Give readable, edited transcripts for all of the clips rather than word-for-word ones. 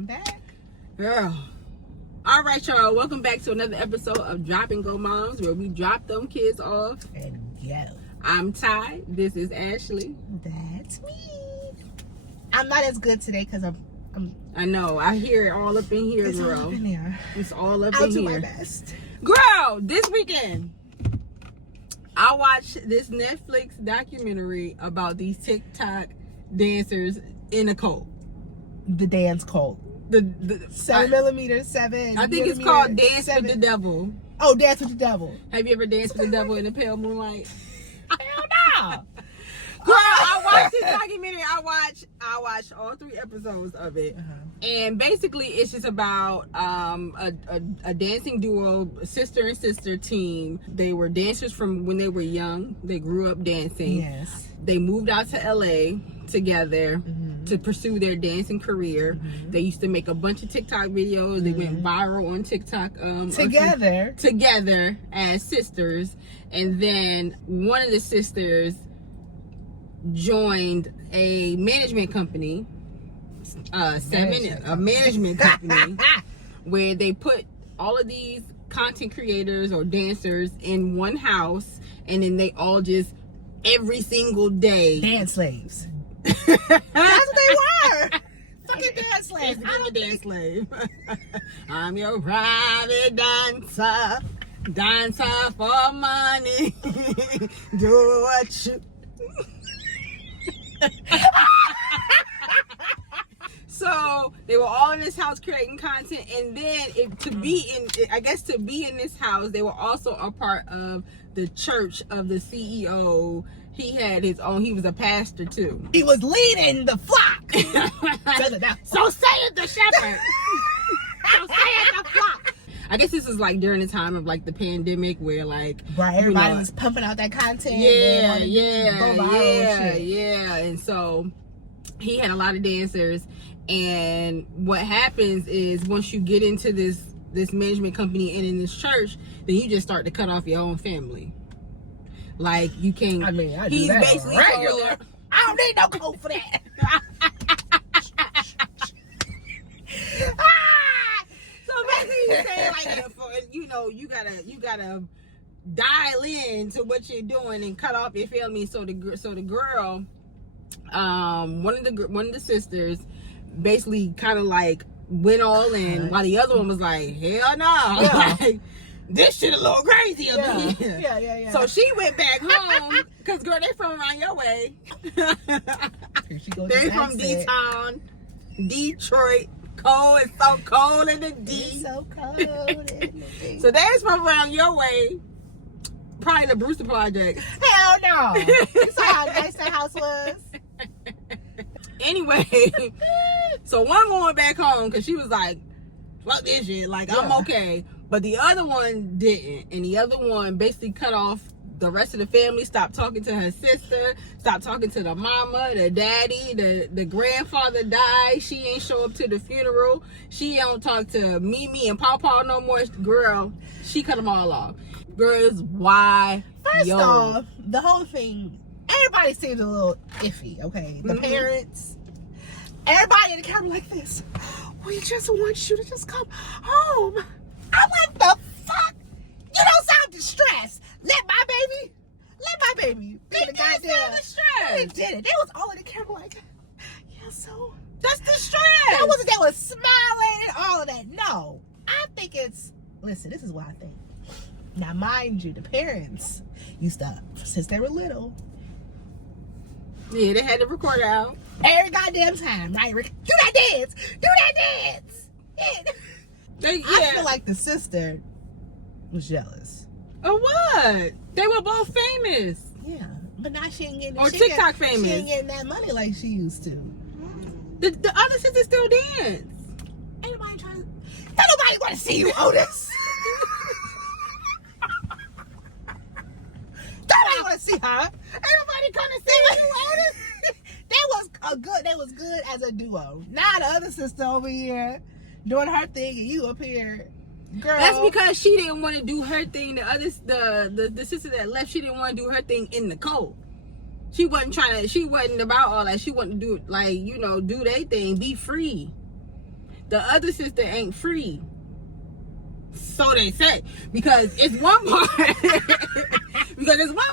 I'm back. Girl. All right, y'all. Welcome back to another episode of DropNGoMoms, where we drop them kids off and go. I'm Ty. This is Ashley. That's me. I'm not as good today because I'm. I know. I hear it all up in here, It's girl. all up in there. It's all up I'll in do here. my best. Girl, this weekend, I watched this Netflix documentary about these TikTok dancers in a cult. The dance cult. The 7 millimeter, 7. I think it's called Dance with the Devil. Oh, Dance with the Devil. Have you ever danced with the devil in the pale moonlight? Hell no. Girl, I watched this documentary. I watched all 3 episodes of it. And basically it's just about a dancing duo, sister and sister team. They were dancers from when they were young. They grew up dancing. Yes. They moved out to LA together to pursue their dancing career. They used to make a bunch of TikTok videos. They went viral on TikTok together as sisters. And then one of the sisters joined a management company, a management company where they put all of these content creators or dancers in one house, and then they all just every single day Dance slaves. That's what they were. Fucking dance slaves. I'm a dance slave. I'm your private dancer for money. Do what you. So they were all in this house creating content, and then to be in this house, they were also a part of the church of the CEO. He had his own. He was a pastor too. He was leading the flock. So saith the shepherd. So saith the flock. I guess this is like during the time of like the pandemic, where like everybody was pumping out that content. Yeah. And so he had a lot of dancers, and what happens is once you get into this management company and in this church, then you just start to cut off your own family. Like you can't. I mean, he's basically regular. I don't need no code for that. So basically, he's saying like, you gotta dial in to what you're doing and cut off your family. So the girl, one of the sisters, basically kind of like went all in, while the other one was like, hell no. Yeah. Like, this shit a little crazy up here. Yeah. So she went back home, because girl, they from around your way. They from D-Town, Detroit. Cold, it's so cold in the D. It's so cold in the D. So that's from around your way. Probably the Brewster Project. Hell no. You saw how nice that house was. Anyway, so one went back home because she was like, fuck this shit, like I'm okay. But the other one didn't. And the other one basically cut off the rest of the family, stopped talking to her sister, stopped talking to the mama, the daddy, the grandfather died. She ain't show up to the funeral. She don't talk to Mimi and Pawpaw no more. Girl, she cut them all off. Girls, why? First off, the whole thing, everybody seems a little iffy, okay? The parents, everybody in the camera like this. We just want you to just come home. I'm like, the fuck? You don't sound distressed. Let my baby be the goddamn distress. They did it. They was all in the camera like, yeah, so that's distress. They was smiling and all of that. No, I think listen, this is what I think. Now, mind you, the parents used to, since they were little. Yeah, they had to record it out. Every goddamn time, right? Do that dance. Yeah. I feel like the sister was jealous. Of what? They were both famous. Yeah, but now she ain't getting TikTok famous. She ain't getting that money like she used to. The other sisters still dance. Ain't nobody trying to. Don't nobody want to see you, Otis. Don't nobody want to see her. Ain't nobody gonna see you, Otis. They was good as a duo. Now the other sister over here doing her thing and you up here. Girl. That's because she didn't want to do her thing. The sister that left, she didn't want to do her thing in the cold. She wasn't about all that. She wanted to do their thing, be free. the other sister ain't free. So they say, because it's one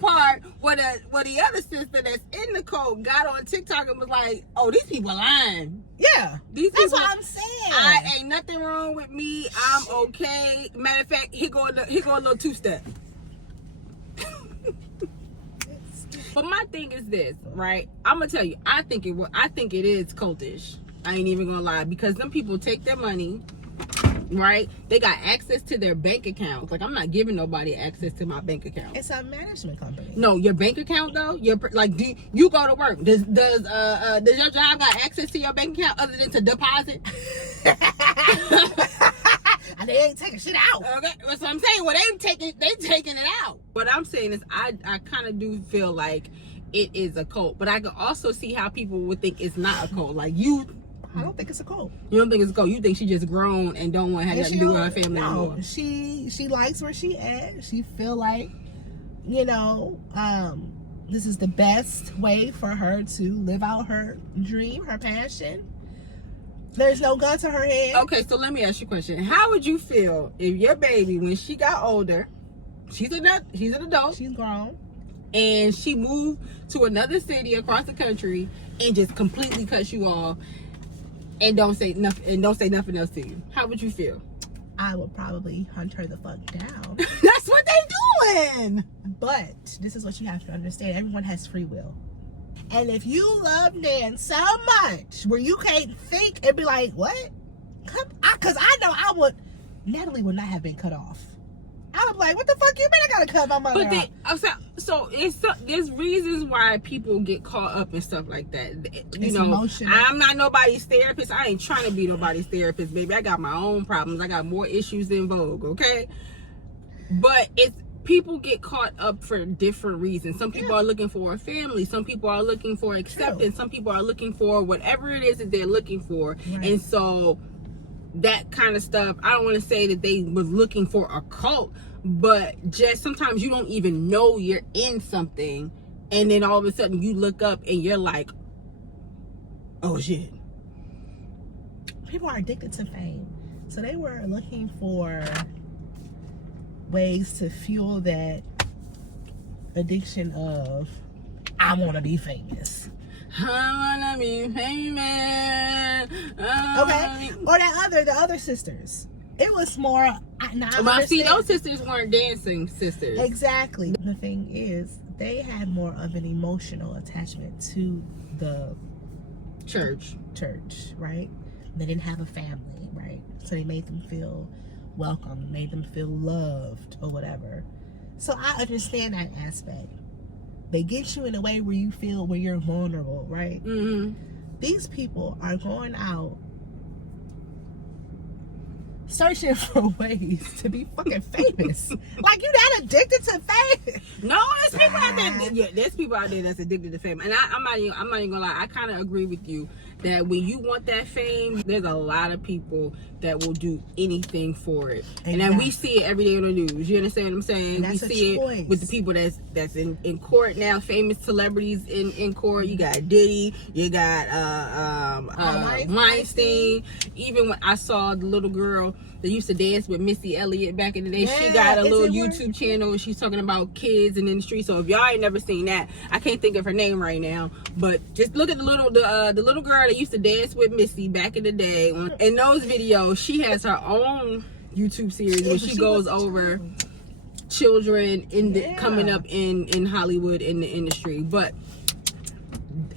part where the other sister that's in the cult got on TikTok and was like, "Oh, these people lying." Yeah, that's what I'm saying. I ain't nothing wrong with me. I'm okay. Matter of fact, here go a little 2-step. But my thing is this, right? I'm gonna tell you, I think it is cultish. I ain't even gonna lie, because them people take their money. Right, they got access to their bank accounts. Like, I'm not giving nobody access to my bank account. It's a management company. No, your bank account though. You go to work? Does your job got access to your bank account other than to deposit? And they ain't taking shit out. Okay, that's what I'm saying. Well, they taking it out. What I'm saying is, I kind of do feel like it is a cult, but I can also see how people would think it's not a cult. Like you. I don't think it's a cult. You don't think it's a cult? You think she just grown and don't want to have nothing to do with her family anymore? She likes where she at. She feel like, this is the best way for her to live out her dream, her passion. There's no gun to her head. Okay, so let me ask you a question. How would you feel if your baby, when she got older, she's an adult, she's grown, and she moved to another city across the country and just completely cuts you off? And don't say nothing else to you? How would you feel? I would probably hunt her the fuck down. That's what they doing. But this is what you have to understand. Everyone has free will. And if you love Nan so much where you can't think and be like, what? Because I know Natalie would not have been cut off. I was like, what the fuck you mean I gotta cut my mother off? So there's reasons why people get caught up and stuff like that. It's emotional. I'm not nobody's therapist. I ain't trying to be nobody's therapist, baby. I got my own problems. I got more issues than Vogue, okay? But people get caught up for different reasons. Some people are looking for a family. Some people are looking for acceptance. True. Some people are looking for whatever it is that they're looking for. Right. And so that kind of stuff, I don't want to say that they was looking for a cult, but just sometimes you don't even know you're in something, and then all of a sudden you look up and you're like, oh shit. People are addicted to fame, so they were looking for ways to fuel that addiction of, I want to be famous. I wanna be famous. Okay, or the other sisters. It was more. Well, see, those sisters weren't dancing sisters. Exactly. The thing is, they had more of an emotional attachment to the church, right? They didn't have a family, right? So they made them feel welcome, made them feel loved, or whatever. So I understand that aspect. They get you in a way where you feel where you're vulnerable, right? Mm-hmm. These people are going out searching for ways to be fucking famous. Like, you that addicted to fame? No, there's people out there. Yeah, there's people out there that's addicted to fame, and I'm not even gonna lie. I kind of agree with you that when you want that fame, there's a lot of people that will do anything for it. Exactly. And then we see it every day on the news. You understand what I'm saying? We see it with the people that's in court now, famous celebrities in court. You got Diddy, you got Weinstein. Even when I saw the little girl that used to dance with Missy Elliott back in the day, she got a little YouTube channel. She's talking about kids in the street. So if y'all ain't never seen that, I can't think of her name right now, but just look at the little girl that used to dance with Missy back in the day. In those videos, she has her own YouTube series where she goes over children coming up in Hollywood in the industry. But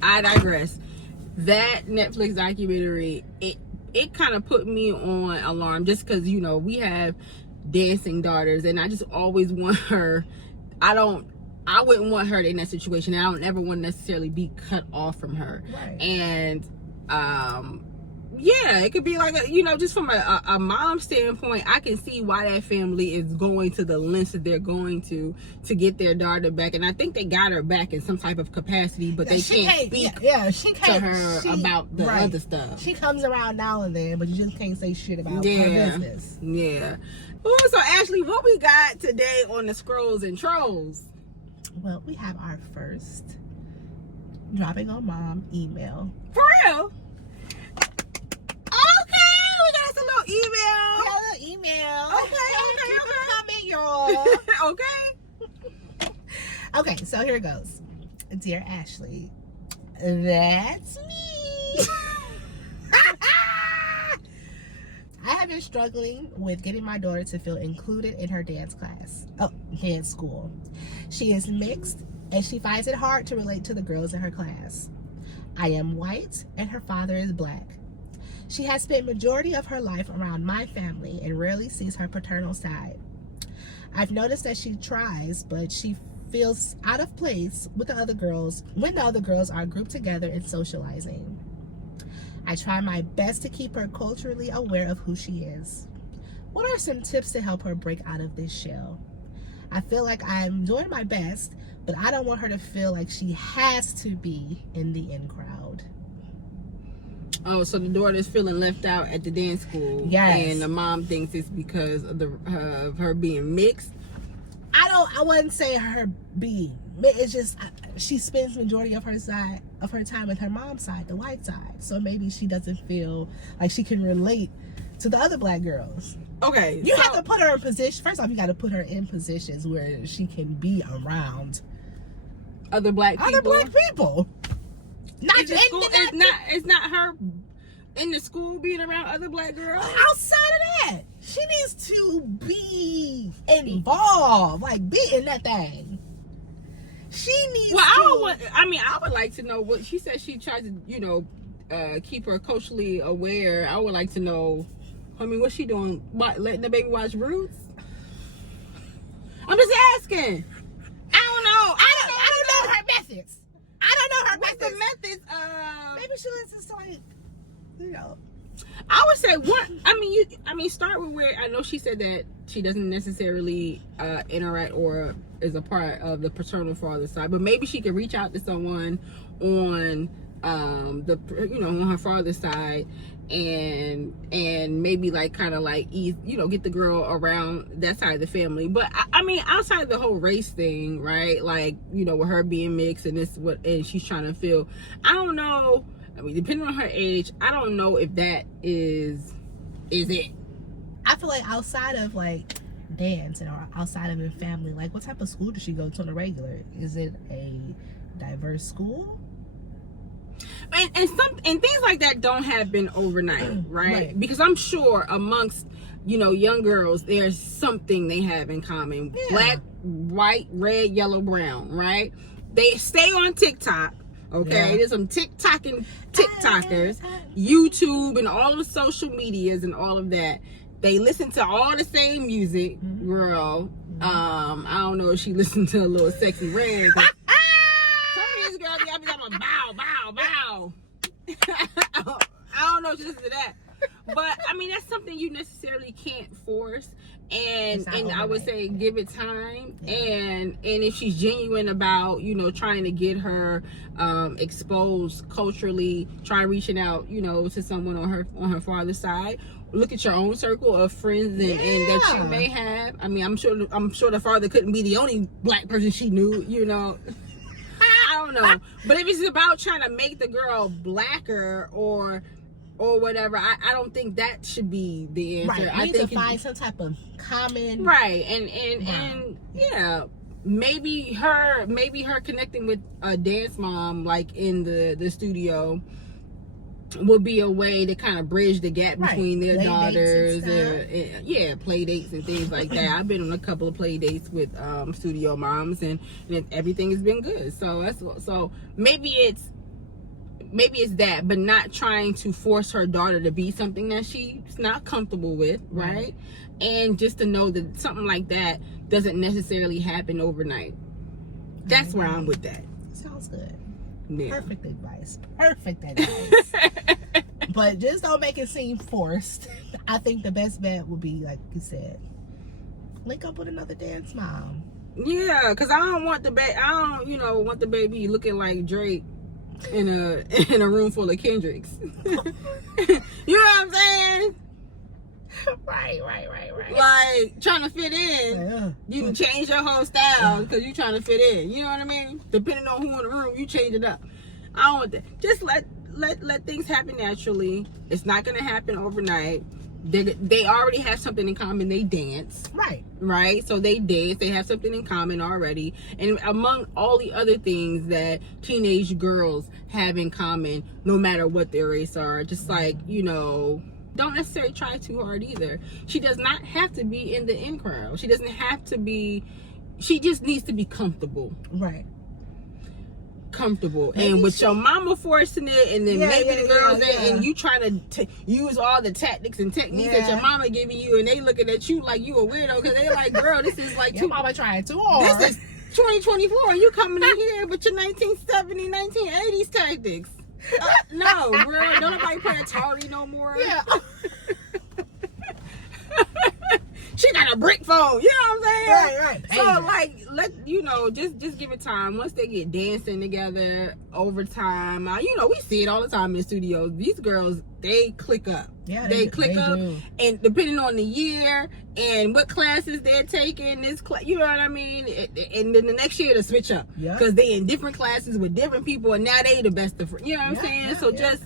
I digress. That Netflix documentary, it kind of put me on alarm, just because, you know, we have dancing daughters, and I just always want her. I wouldn't want her in that situation. I don't ever want to necessarily be cut off from her. Right. And yeah, it could be like just from a mom standpoint, I can see why that family is going to the lengths that they're going to get their daughter back. And I think they got her back in some type of capacity, but they can't speak to her about the other stuff. She comes around now and then, but you just can't say shit about her business. Yeah. Ooh, so Ashley, what we got today on the Scrolls and Trolls? Well, we have our first Dropping on Mom email. For real? Okay, we Aw. Okay. Okay, so here it goes. Dear Ashley, that's me. I have been struggling with getting my daughter to feel included in her dance school. She is mixed and she finds it hard to relate to the girls in her class. I am white and her father is black. She has spent majority of her life around my family and rarely sees her paternal side. I've noticed that she tries, but she feels out of place with the other girls when the other girls are grouped together and socializing. I try my best to keep her culturally aware of who she is. What are some tips to help her break out of this shell? I feel like I'm doing my best, but I don't want her to feel like she has to be in the in crowd. Oh, so the daughter's feeling left out at the dance school. Yes. And the mom thinks it's because of her being mixed. I wouldn't say her being. It's just she spends majority of her time with her mom's side, the white side. So maybe she doesn't feel like she can relate to the other black girls. Okay. You have to put her in position. First off, you got to put her in positions where she can be around other black people. It's not her in the school being around other black girls. Outside of that, she needs to be involved, like be in that thing. She needs. Well, I would like to know what she said. She tried to, keep her culturally aware. I would like to know. I mean, what's she doing? Letting the baby watch Roots? I'm just asking. I don't know. I don't know her methods. What's the methods of? Maybe she listens to I would say what start with where I know she said that she doesn't necessarily interact or is a part of the paternal father side, but maybe she could reach out to someone on on her father's side and maybe get the girl around that side of the family. But I mean, outside of the whole race thing, right? Like, with her being mixed and she's trying to feel, I don't know. I mean, depending on her age, I don't know if that is it. I feel like outside of dance or outside of her family, what type of school does she go to on a regular? Is it a diverse school? And things like that don't happen overnight, right? Because I'm sure amongst young girls, there's something they have in common. Yeah. Black, white, red, yellow, brown, right? They stay on TikTok. Okay, yeah. There's some TikTokers, YouTube, and all the social medias and all of that. They listen to all the same music, girl. I don't know if she listened to a little Sexy Red. Some of these girls, I be talking bow, bow, bow. I don't know if she listens to that. But I mean, that's something you necessarily can't force. And I would say give it time. Yeah. And if she's genuine about trying to get her exposed culturally, try reaching out to someone on her father's side. Look at your own circle of friends and that you may have. I mean, I'm sure the father couldn't be the only black person she knew. I don't know. But if it's about trying to make the girl blacker or whatever, I don't think that should be the answer. Right. You need to find some type of common. Right. And yeah, maybe her connecting with a dance mom in the studio will be a way to kind of bridge the gap between their daughters and play dates and things like that. I've been on a couple of play dates with studio moms and everything has been good. So maybe it's that, but not trying to force her daughter to be something that she's not comfortable with, right? And just to know that something like that doesn't necessarily happen overnight. That's where I'm with that. Sounds good. Yeah. Perfect advice. But just don't make it seem forced. I think the best bet would be, like you said, link up with another dance mom. Yeah, because I don't want the baby looking like Drake in a room full of Kendricks. You know what I'm saying? Right. Like trying to fit in. You can change your whole style because you're trying to fit in. You know what I mean? Depending on who in the room, you change it up. I don't want that. Just let things happen naturally. It's not gonna happen overnight. They already have something in common. They dance. Right? So they dance. They have something in common already. And among all the other things that teenage girls have in common, no matter what their race are, just like, you know, don't necessarily try too hard either. She does not have to be in the in crowd. She doesn't have to be, she just needs to be comfortable. Comfortable. Maybe and with your mama forcing it, and then maybe the girls and you trying to use all the tactics and techniques that your mama giving you, and they looking at you like you a weirdo, because they like, girl, this is like your mama trying too hard. This is 2024 and you coming in here with your 1970s, 1980s tactics. No, girl, don't nobody play Atari no more. She got a brick phone, you know what I'm saying? Right. So like, let you know, just give it time. Once they get dancing together over time, you know, we see it all the time in studios. These girls, they click up. Yeah, they click up, do. And depending on the year and what classes they're taking, you know what I mean. And then the next year they switch up because they in different classes with different people, and now they the best of friends. You know what I'm saying? So just,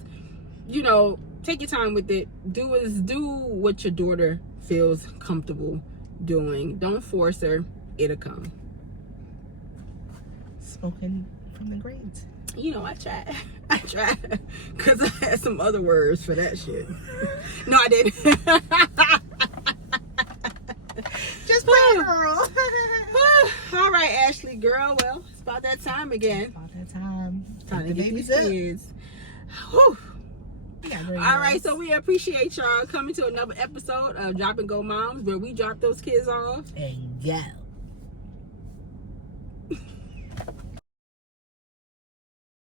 you know, take your time with it. Do what your daughter feels comfortable doing. Don't force her. It'll come. Spoken from the grades. You know, I tried because I had some other words for that shit. No, I didn't. Just play, girl. All right, Ashley, girl. Well, it's about that time again. Time to get these kids. Whew. All right, so we appreciate y'all coming to another episode of Drop and Go Moms, where we drop those kids off and go.